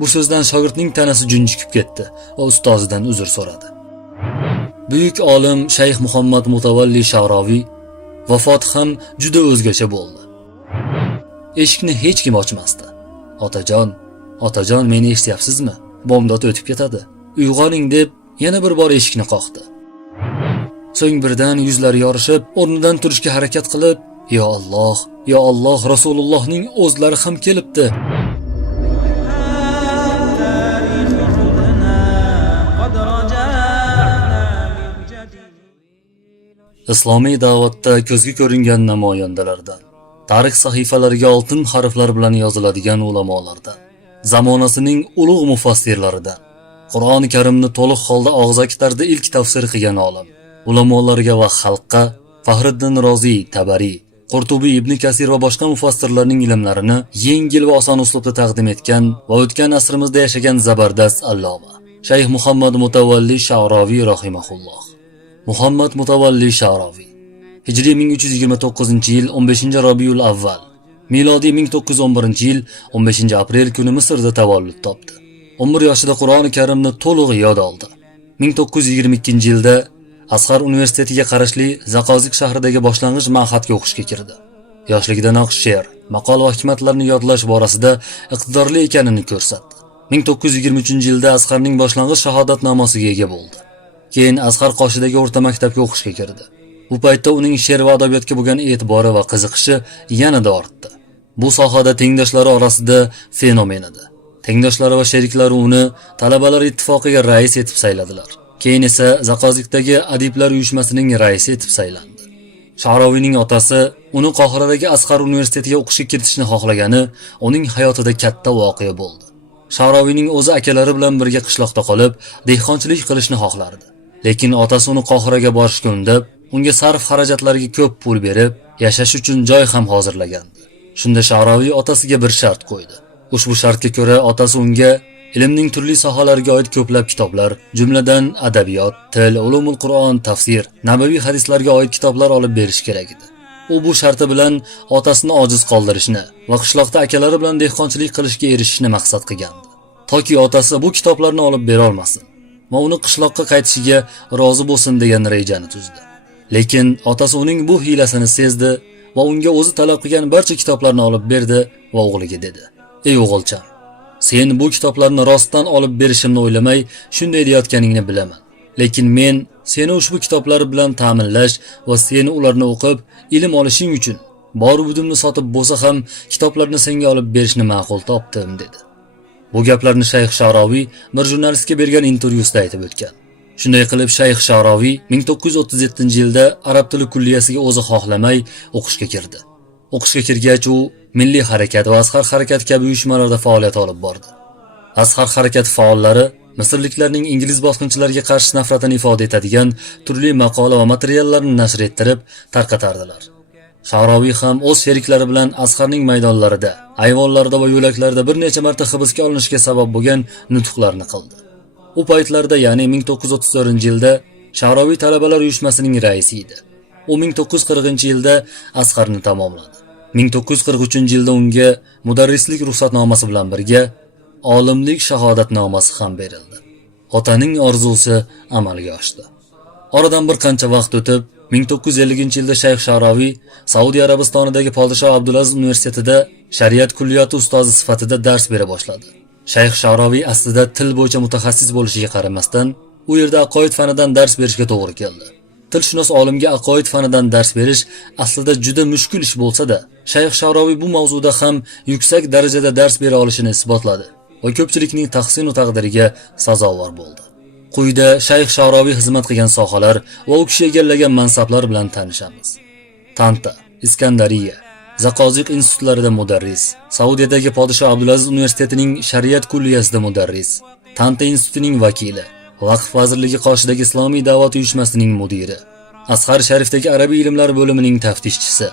Bu so'zdan shogirdning tanasi junjikib ketdi va ustozidan uzr so'radi. Buyuk olim Shayx Muhammad Mutavalli Sha'roviy vafoti ham juda o'zgacha bo'ldi. Eshikni hech kim ochmasdi. Otajon, meni eshityapsizmi? Bomdod o'tib ketadi. Uyg'oning deb yana bir bor eshikni qoqdi. So'ng birdan yuzlari yorishib, o'rnidan turishga harakat qilib, "Ya Alloh, Rasulullohning o'zlari ham kelibdi." Islomiy da'vatda ko'zga ko'ringan namoyandalardan, tarix sahifalariga oltin harflar bilan yoziladigan ulamolardan, zamonasining ulug' mufassirlaridan, Qur'oni Karimni to'liq holda og'zaki tarzda ilk tafsir qilgan olim, ulamolarga va xalqqa Fahriddin Rozi, Tabari, Qurtubiy, Ibn Kasir va boshqa mufassirlarning ilmlarini yengil va oson uslubda taqdim etgan va o'tgan asrimizda yashagan zabardast alloma Shayx Muhammad Mutavalli Sha'roviy rahimahulloh. Muhammad Mutavalli Sha'roviy Hijriy 1329-yil 15-Rabiul Avval, milodiy 1911-yil 15-aprel kuni Misrda tavallud topdi. 11 yoshida Qur'oni Karimni to'liq yod oldi. 1922-yilda Asqar universitetiga qarashli Zaqoziq shahridagi boshlang'ich ma'hadga o'qishga kirdi. Yoshligidayoq she'r, maqol va hikmatlarni yodlash borasida iqtidorli ekanini ko'rsatdi. 1923-yilda Asqarning boshlang'ich shahodatnomasiga ega bo'ldi. Keyin Asqar qoshidagi o'rta maktabga o'qishga kirdi. Bu paytda uning she'r va adabiyotga bo'lgan e'tibori va qiziqishi yanada ortdi. Bu sohada tengdoshlari orasida fenomen edi. Tengdoshlari va sheriklari uni talabalar ittifoqiga rais etib sayladilar. Keyin esa Zaqoziqdagi adiblar uyushmasining raisi etib saylandi. Sha'roviyning otasi uni Qohiradagi Asqar universitetiga o'qishga kiritishni xohlagani uning hayotida katta voqea bo'ldi. Sha'roviyning o'zi akalari bilan birga qishloqda qolib, dehqonchilik qilishni xohlardi. Lekin otasi uni Qohiraga borishga undab, unga sarf xarajatlariga ko'p pul berib, yashash uchun joy ham hozirlagandi. Shunda Sha'roviy otasiga bir shart qo'ydi. Ushbu shartga ko'ra otasi unga ilmning turli sohalariga oid ko'plab kitoblar, jumladan adabiyot, til, ulumul Qur'on, tafsir, nabaviy hadislarga oid kitoblar olib berish kerak edi. U bu sharti bilan otasini ojiz qoldirishni va qishloqda akalari bilan dehqonchilik qilishga erishishni maqsad qilgandi. Toki otasi bu kitoblarni olib bera olmasin va uni qishloqqa qaytishiga rozi bo'lsin degan rejani tuzdi. Lekin otasi uning bu hiylasini sezdi va unga o'zi talab qilgan barcha kitoblarni olib berdi va o'g'liga dedi: "Ey o'g'ilcham, sen bu kitoblarni rostdan olib berishimni o'ylamay, shunday deyotganingni bilaman. Lekin men seni ushbu kitoblar bilan ta'minlash va seni ularni o'qib, ilm olishing uchun bor budimni sotib bo'lsa ham kitoblarni senga olib berishni ma'qul topdim" dedi. Bu gaplarni Shayx Sha'roviy bir jurnalistga bergan intervyusida aytib o'tgan. Shunday qilib Shayx Sha'roviy 1937-yilda arab tili kulliyasiga o'zi xohlamay o'qishga kirdi. O'qishga kirgach u Milliy harakat va Asqar harakat kabi uyushmalarda faoliyat olib bordi. Asqar harakat faollari misrliklarning ingliz bosqinchilariga qarshi nafratini ifoda etadigan turli maqola va materiallarni nashr ettirib tarqatardilar. Sha'roviy ham o'z sheriklari bilan Asqarning maydonlarida, ayvonlarida va yo'laklarida bir necha marta hibsga olinishiga sabab bo'lgan nutqlarni qildi. U paytlarda, ya'ni 1934-yilda Sha'roviy talabalar uyushmasining raisi edi. U 1940-yilda Asqarni tamomladi. 1943-yilda unga mudarrislik ruxsatnomasi bilan birga olimlik shahodatnomasi ham berildi. Otaning orzusi amalga oshdi. Oradan bir qancha vaqt o'tib, 1950-yilda Shayx Sha'roviy Saudiya Arabistonidagi Podshoh Abdulaziz universitetida shariat kulliyati ustozi sifatida dars bera boshladi. Shayx Sha'roviy aslida til bo'yicha mutaxassis bo'lishiga qaramasdan, u yerda aqoid fanidan dars berishga to'g'ri keldi. Tilshunos olimga aqoid fanidan dars berish aslida juda mushkul ish bo'lsa-da, Shayx Sha'roviy bu mavzuda ham yuksak darajada dars bera olishini isbotladi va ko'pchilikning tahsin va taqdiriga sazovor bo'ldi. Quyida Shayx Sha'roviy xizmat qilgan sohalar va u kishi egallagan mansablar bilan tanishamiz. Tanta, Iskandariya, Zaqoziq institutlarida mudarris, Saudiyadagi Podshoh Abdulaziz universitetining shariat kulliyasida mudarris, Tanta institutining vakili, Vaqf vazirligi qoshidagi Islomiy da'vat uyushmasining mudiri, Asqar Sharifdagi arabiy ilmlar bo'limining taftishchisi,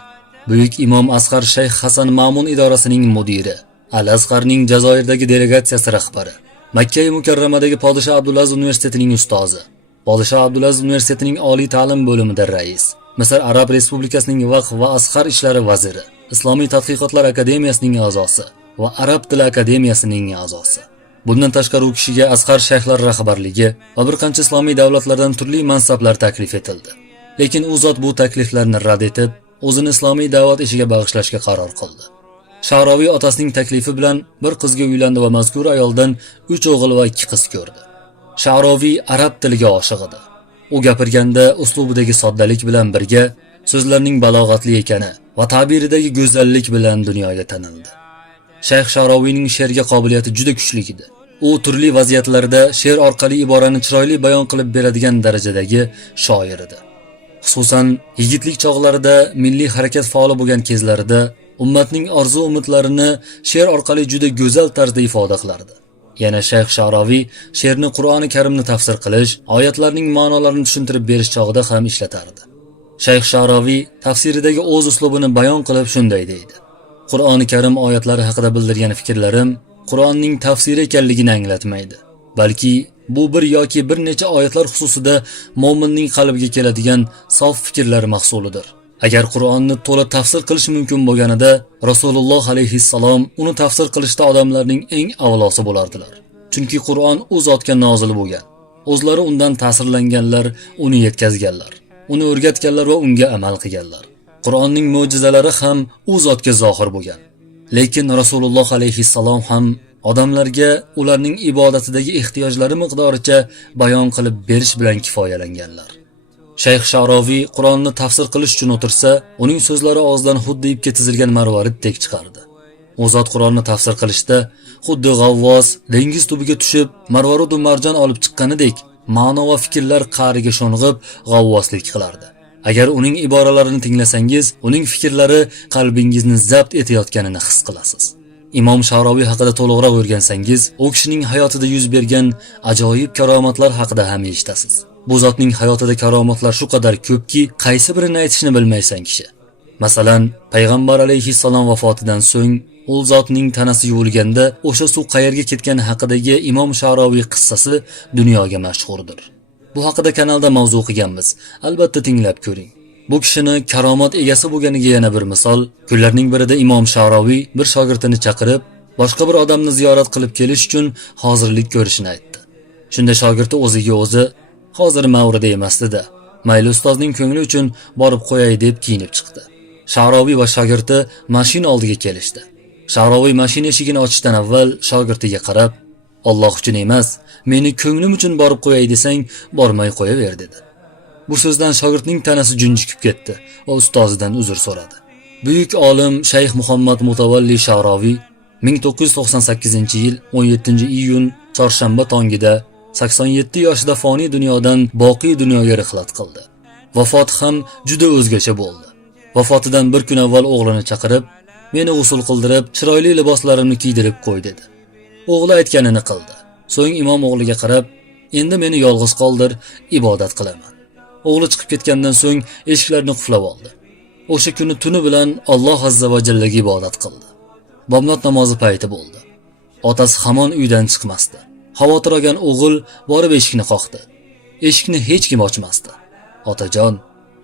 Buyuk imom Asqar Shayx Hasan Ma'mun idorasining mudiri, Al-Asqarning Jazoirdagi delegatsiyasi rahbari, Makka Mukarramadagi Podshoh Abdulaziz universitetining ustozi, Podshoh Abdulaziz universitetining oliy ta'lim bo'limida rais, Misr Arab Respublikasining Vaqf va Asqar ishlari vaziri, Islomiy tadqiqotlar akademiyasining a'zosi va Arab tili akademiyasining a'zosi. Bundan tashqari u kishiga asqar shayxlar rahbarligi va bir qancha islomiy davlatlardan turli mansablar taklif etildi. Lekin u zot bu takliflarni rad etib, o'zini islomiy da'vat ishiga bag'ishlashga qaror qildi. Sha'roviy otasining taklifi bilan bir qizga uylandi va mazkur ayoldan 3 o'g'il va 2 qiz ko'rdi. Sha'roviy arab tiliga oshiq edi. U gapirganda uslubidagi soddalik bilan birga so'zlarning balog'atli ekani va ta'biridagi go'zallik bilan dunyoga tanildi. Shayx Sha'roviyning she'rga qobiliyati juda kuchli edi. U turli vaziyatlarda she'r orqali iborani chiroyli bayon qilib beradigan darajadagi shoir edi. Xususan, yigitlik chog'larida, milliy harakat faoli bo'lgan kezlarida ummatning orzu-umidlarini she'r orqali juda go'zal tarzda ifoda qilardi. Yana Shayx Sha'roviy she'rni Qur'oni Karimni tafsir qilish, oyatlarning ma'nolarini tushuntirib berish chog'ida ham ishlatardi. Shayx Sha'roviy tafsiridagi o'z uslubini bayon qilib shunday deydi: Qur'oni Karim oyatlari haqida bildirgan fikrlarim Qur'onning tafsiri ekanligini anglatmaydi, balki bu bir yoki bir necha oyatlar xususida mo'minning qalbiga keladigan sof fikrlar mahsulidir. Agar Qur'onni to'la tafsir qilish mumkin bo'lganida, Rasululloh alayhissalom uni tafsir qilishda odamlarning eng avlosi bo'lardilar. Chunki Qur'on u zotga nozil bo'lgan. O'zlari undan ta'sirlanganlar, uni yetkazganlar, uni o'rgatganlar va unga amal qilganlar. Qur'onning mo'jizalari ham u zotga zohir bo'lgan. Lekin Rasululloh alayhissalom ham odamlarga ularning ibodatidagi ehtiyojlari miqdoricha bayon qilib berish bilan kifoyalanganlar. Shayx Sha'roviy Qur'onni tafsir qilish uchun o'tirsa, uning so'zlari og'zidan xuddi ipga tizilgan marvariddek chiqardi. U zot Qur'onni tafsir qilishda xuddi g'avvos dengiz tubiga tushib, marvarud va marjon olib chiqqanidek ma'no va fikrlar qa'riga sho'ng'ib g'avvoslik qilardi. Agar uning iboralarini tinglasangiz, uning fikrlari qalbingizni zabt etayotganini his qilasiz. Imom Sha'roviy haqida to'liqroq o'rgansangiz, u kishining hayotida yuz bergan ajoyib karomatlar haqida ham eshitasiz. Bu zotning hayotida karomatlar shu qadar ko'pki, qaysi birini aytishni bilmaysan kishi. Masalan, payg'ambar alayhissalom vafotidan so'ng u zotning tanasi yuvilganda o'sha suv qayerga ketgani haqidagi Imom Sha'roviy qissasi dunyoga mashhurdir. Bu haqida kanalda mavzu qilganmiz. Albatta tinglab ko'ring. Bu kishini karomat egasi bo'lganiga yana bir misol, kunlarning birida Imom Sha'roviy bir shogirdini chaqirib, boshqa bir odamni ziyorat qilib kelish uchun hozirlik ko'rishini aytdi. Shunda shogirdi o'ziga o'zi hozir mavrida emasdi-da, mayli ustozning ko'ngli uchun borib qo'yay deb kiyinib chiqdi. Sha'roviy va shogirdi mashina oldiga kelishdi. Sha'roviy mashina eshigini ochishdan avval shogirdiga qarab, Alloh uchun emas, meni ko'nglim uchun borib qo'yay desang, bormay qo'yaver dedi. Bu so'zdan shogirdning tanasi junjikib ketdi va ustozidan uzr so'radi. Buyuk olim Shayx Muhammad Mutavalli Sha'roviy 1998-yil 17-iyun chorshanba tongida 87 yoshida foniy dunyodan boqiy dunyoga rihlat qildi. Vafoti ham juda o'zgacha bo'ldi. Vafotidan bir kun avval o'g'lini chaqirib, meni g'usl qildirib, chiroyli liboslarimni kiydirib qo'y dedi. O'g'li aytganini qildi. So'ng imom o'g'liga qarab, endi meni yolg'iz qoldir, ibodat qilaman. O'g'li chiqib ketgandan so'ng eshiklarni qulflab oldi. O'sha kuni tuni bilan Alloh azza va jallaga ibodat qildi. Bomdod namozi payti bo'ldi. Otasi hamon uydan chiqmasdi. Xavotir olgan o'g'il borib eshikni qoqdi. Eshikni hech kim ochmasdi.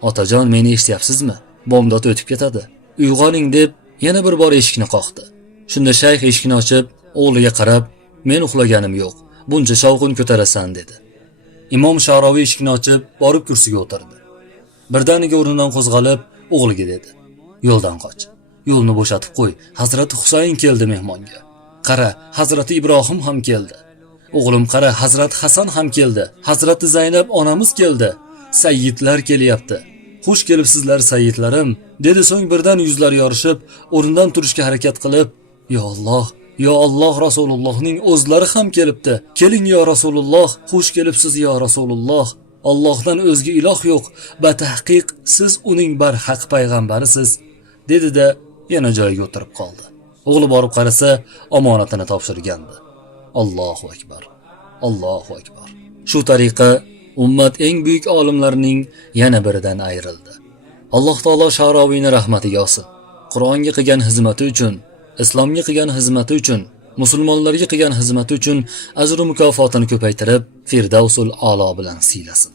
Otajon, meni eshityapsizmi? Bomdod o'tib ketadi. Uyg'oning deb yana bir bor eshikni qoqdi. Shunda shayx eshikni ochib, o'g'liga qarab, men uxlaganim yo'q. Buncha shovqin ko'tarasan dedi. Imom Sha'roviy eshikni ochib, borib kursiga o'tirdi. Birdaniga o'rnidan qo'zg'alib, o'g'liga dedi: "Yo'ldan qoch. Yo'lni bo'shatib qo'y. Hazrat Husayn keldi mehmonga. Qara, Hazrat Ibrohim ham keldi. O'g'lim qara, Hazrat Hasan ham keldi. Hazrat Zaynab onamiz keldi. Sayyidlar kelyapti. Xush kelibsizlar sayyidlarim", dedi. So'ng birdan yuzlari yorishib, o'rnidan turishga harakat qilib, "Yo Alloh, Rasulullohning o'zlari ham kelibdi. Keling yo Rasululloh, xush kelibsiz yo Rasululloh. Allohdan o'zga iloh yo'q. Batahqiq siz uning barhaq payg'ambarisiz", dedi-da yana joyiga o'tirib qoldi. O'g'li borib qarasa, omonatini topshirgandi. Allohu akbar. Allohu akbar. Shu tariqa ummat eng buyuk olimlarning yana biridan ayrildi. Alloh taolo Sha'roviyni rahmatiga olsin. Qur'onga qilgan xizmati uchun, islomga qilgan xizmati uchun, musulmonlarga qilgan xizmati uchun ajr va mukofotini ko'paytirib, Firdavsul a'lo bilan siylasin.